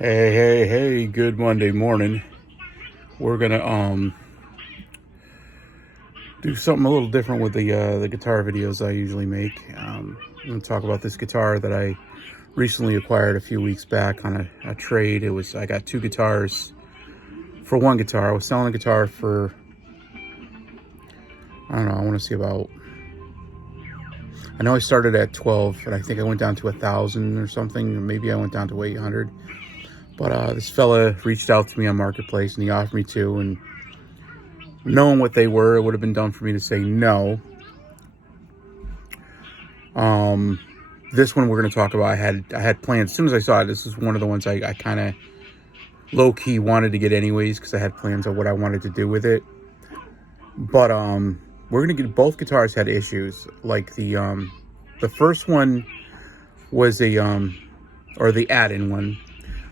Hey, good Monday morning. We're gonna do something a little different with the guitar videos I usually make. I'm gonna talk about this guitar that I recently acquired a few weeks back on a trade. I got two guitars for one guitar. I was selling a guitar for, I don't know, I want to see about, I know I started at 12, and I think I went down to 1,000 or something, or maybe I went down to 800. But this fella reached out to me on Marketplace, and he offered me two, and knowing what they were, it would have been dumb for me to say no. This one we're going to talk about, I had plans. As soon as I saw it, this is one of the ones I kind of low-key wanted to get anyways, because I had plans of what I wanted to do with it. But we're going to get, both guitars had issues. Like the first one was or the add-in one,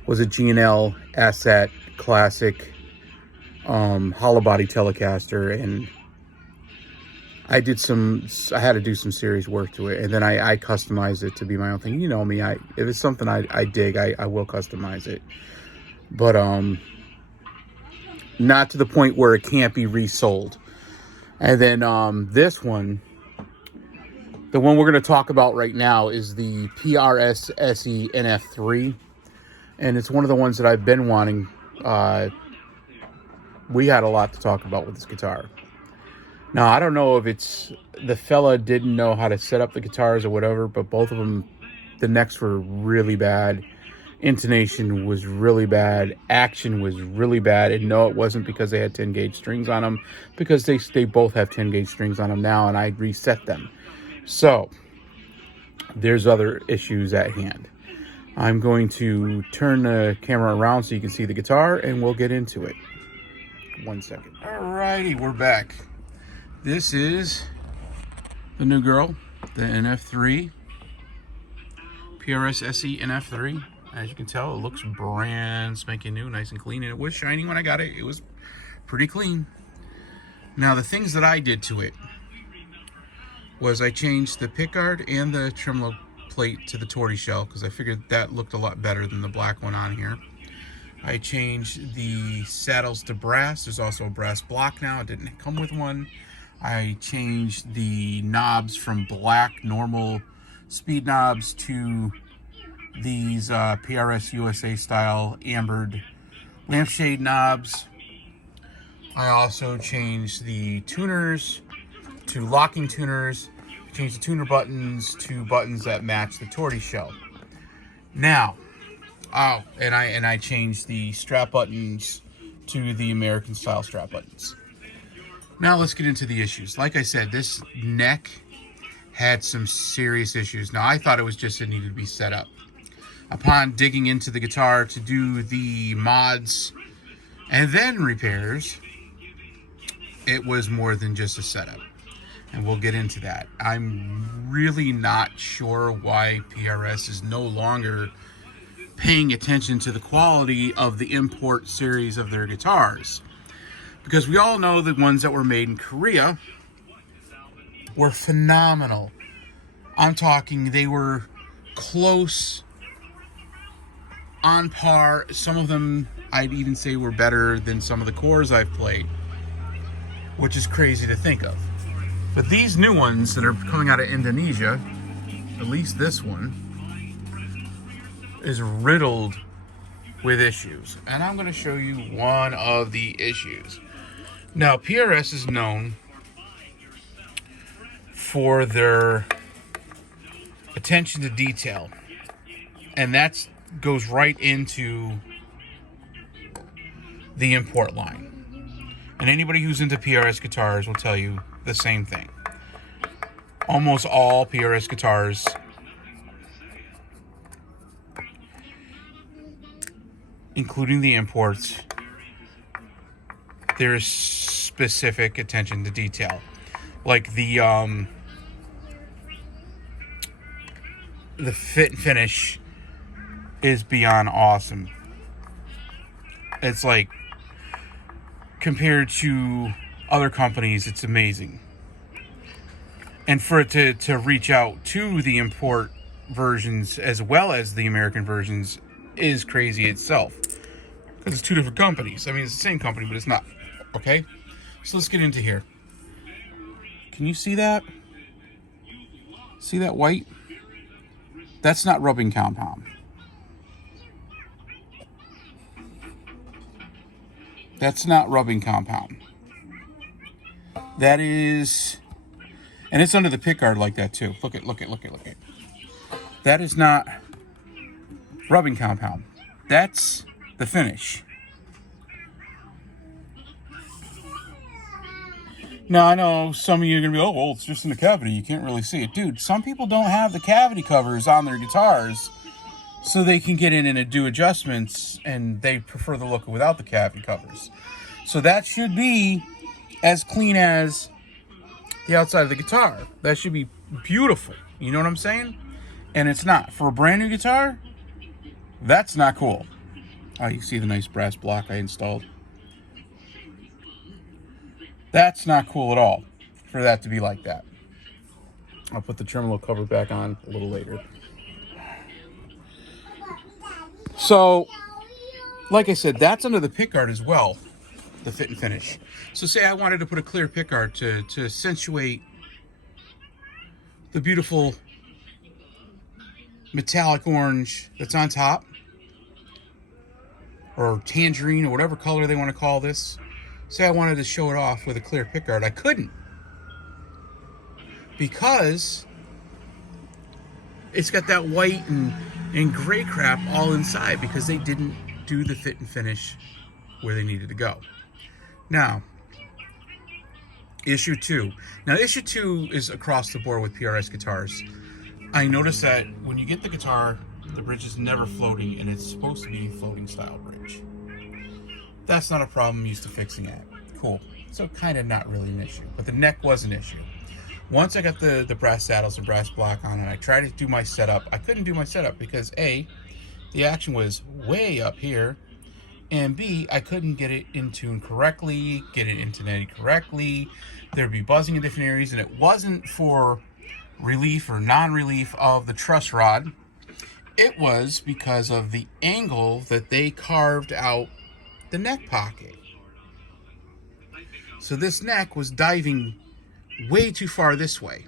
was a G&L Asset Classic hollow body Telecaster, and I had to do some serious work to it, and then I customized it to be my own thing. You know me, if it's something I dig, I will customize it, but not to the point where it can't be resold. And then this one, the one we're going to talk about right now, is the PRS SE NF3, and it's one of the ones that I've been wanting. We had a lot to talk about with this guitar. Now, I don't know if it's the fella didn't know how to set up the guitars or whatever, but both of them, the necks were really bad. Intonation was really bad. Action was really bad. And no, it wasn't because they had 10 gauge strings on them, because they both have 10 gauge strings on them now, and I reset them. So there's other issues at hand. I'm going to turn the camera around so you can see the guitar, and we'll get into it. 1 second. Alrighty, we're back. This is the new girl, the NF3, PRS SE NF3. As you can tell, it looks brand spanking new, nice and clean, and it was shiny when I got it. It was pretty clean. Now, the things that I did to it was I changed the pickguard and the tremolo plate to the tortoiseshell, because I figured that looked a lot better than the black one on here. I changed the saddles to brass. There's also a brass block now. It didn't come with one. I changed the knobs from black normal speed knobs to these PRS USA style ambered lampshade knobs. I also changed the tuners to locking tuners. I changed the tuner buttons to buttons that match the tortoiseshell. Now, and I changed the strap buttons to the American style strap buttons. Now let's get into the issues. Like I said, this neck had some serious issues. Now, I thought it was just it needed to be set up. Upon digging into the guitar to do the mods and then repairs, it was more than just a setup. And we'll get into that. I'm really not sure why PRS is no longer paying attention to the quality of the import series of their guitars. Because we all know the ones that were made in Korea were phenomenal. I'm talking, they were close, on par. Some of them I'd even say were better than some of the cores I've played, which is crazy to think of. But these new ones that are coming out of Indonesia, at least this one, is riddled with issues. And I'm going to show you one of the issues. Now, PRS is known for their attention to detail. And that goes right into the import line. And anybody who's into PRS guitars will tell you the same thing. Almost all PRS guitars including the imports, there's specific attention to detail. Like the fit and finish is beyond awesome. It's like, compared to other companies, it's amazing. And for it to reach out to the import versions as well as the American versions is crazy itself. Because it's two different companies. I mean, it's the same company, but it's not. Okay? So let's get into here. Can you see that? See that white? That's not rubbing compound. That's not rubbing compound. That is, and it's under the pickguard like that too. Look at. That is not rubbing compound. That's the finish. Now, I know some of you are going to be, oh, well, it's just in the cavity. You can't really see it. Dude, some people don't have the cavity covers on their guitars so they can get in and do adjustments, and they prefer the look without the cavity covers. So that should be as clean as the outside of the guitar. That should be beautiful. You know what I'm saying? And it's not. For a brand new guitar, that's not cool. Oh, you see the nice brass block I installed? That's not cool at all for that to be like that. I'll put the tremolo cover back on a little later. So, like I said, that's under the pickguard as well, the fit and finish. So say I wanted to put a clear pickguard to accentuate the beautiful metallic orange that's on top, or tangerine, or whatever color they want to call this. Say I wanted to show it off with a clear pickguard. I couldn't, because it's got that white and gray crap all inside, because they didn't do the fit and finish where they needed to go. Now, issue 2. Now, issue 2 is across the board with PRS guitars. I noticed that when you get the guitar, the bridge is never floating, and it's supposed to be a floating style bridge. That's not a problem. I'm used to fixing that. Cool. So kind of not really an issue. But the neck was an issue. Once I got the brass saddles and brass block on, and I tried to do my setup, I couldn't do my setup because A, the action was way up here, and B, I couldn't get it in tune correctly, get it intonated correctly. There'd be buzzing in different areas, and it wasn't for relief or non-relief of the truss rod. It was because of the angle that they carved out the neck pocket. So this neck was diving way too far this way.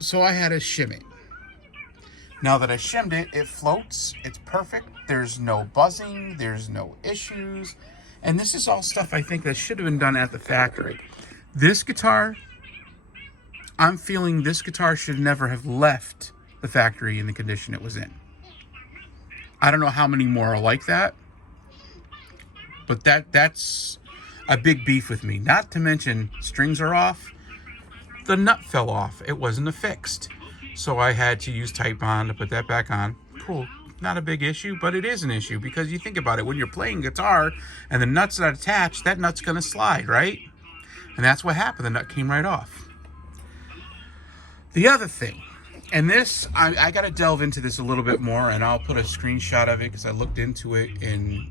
So I had to shim it. Now that I shimmed it, it floats. It's perfect. There's no buzzing. There's no issues. And this is all stuff I think that should have been done at the factory. This guitar, I'm feeling this guitar should never have left the factory in the condition it was in. I don't know how many more are like that, but that's a big beef with me. Not to mention, strings are off. The nut fell off. It wasn't affixed. So I had to use tight bond to put that back on. Cool. Not a big issue, but it is an issue because you think about it. When you're playing guitar and the nut's not attached, that nut's going to slide, right? And that's what happened. The nut came right off. The other thing, and this, I got to delve into this a little bit more, and I'll put a screenshot of it because I looked into it, and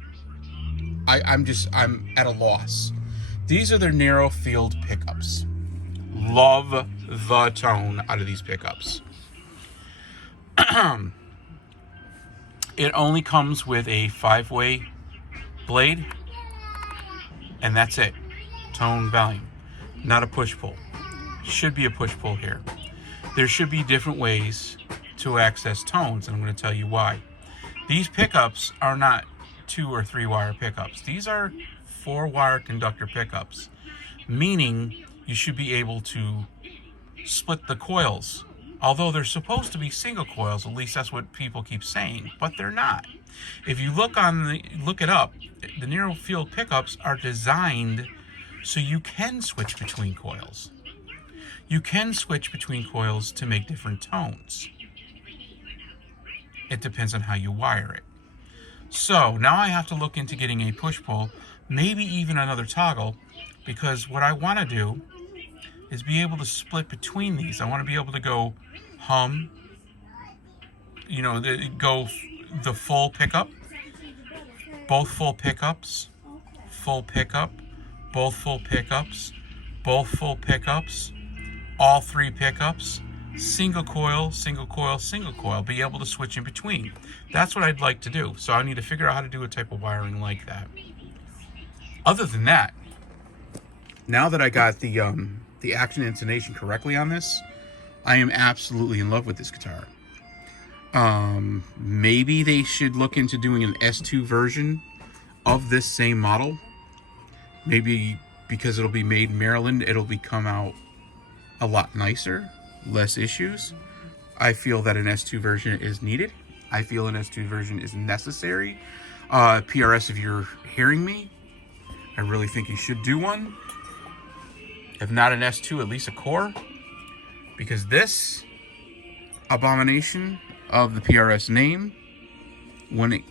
I'm at a loss. These are their narrow field pickups. Love the tone out of these pickups. It only comes with a 5-way blade, and that's it. Tone volume, not a push-pull. Should be a push-pull here. There should be different ways to access tones, and I'm going to tell you why. These pickups are not 2 or 3 wire pickups. These are 4-wire conductor pickups, meaning you should be able to split the coils. Although they're supposed to be single coils, at least that's what people keep saying, but they're not. If you look it up, the narrow field pickups are designed so you can switch between coils. You can switch between coils to make different tones. It depends on how you wire it. So now I have to look into getting a push-pull, maybe even another toggle, because what I want to do is be able to split between these. I want to be able to go hum, go the full pickup, both full pickups, full pickup, both full pickups, both full pickups, all 3 pickups, single coil, single coil, single coil, be able to switch in between. That's what I'd like to do. So I need to figure out how to do a type of wiring like that. Other than that, now that I got the action intonation correctly on this, I am absolutely in love with this guitar. Maybe they should look into doing an S2 version of this same model. Maybe because it'll be made in Maryland, it'll become out a lot nicer, less issues. I feel that an S2 version is needed. I feel an S2 version is necessary. PRS, if you're hearing me, I really think you should do one. If not an S2, at least a core. Because this abomination of the PRS name, when it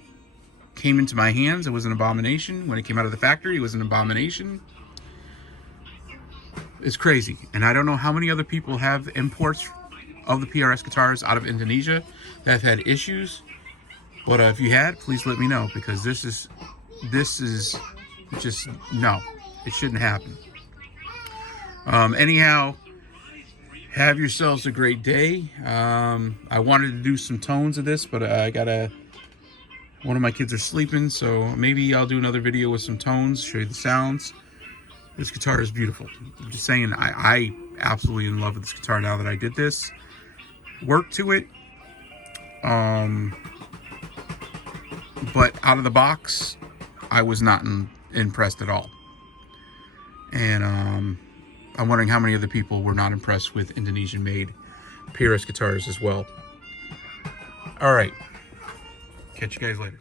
came into my hands, it was an abomination. When it came out of the factory, it was an abomination. It's crazy. And I don't know how many other people have imports of the PRS guitars out of Indonesia that have had issues. But if you had, please let me know, because this is just, no, it shouldn't happen. Anyhow, have yourselves a great day. I wanted to do some tones of this, but one of my kids are sleeping, so maybe I'll do another video with some tones, show you the sounds. This guitar is beautiful. I'm just saying, I absolutely in love with this guitar now that I did this work to it. But out of the box, I was not impressed at all. And I'm wondering how many other people were not impressed with Indonesian-made PRS guitars as well. All right. Catch you guys later.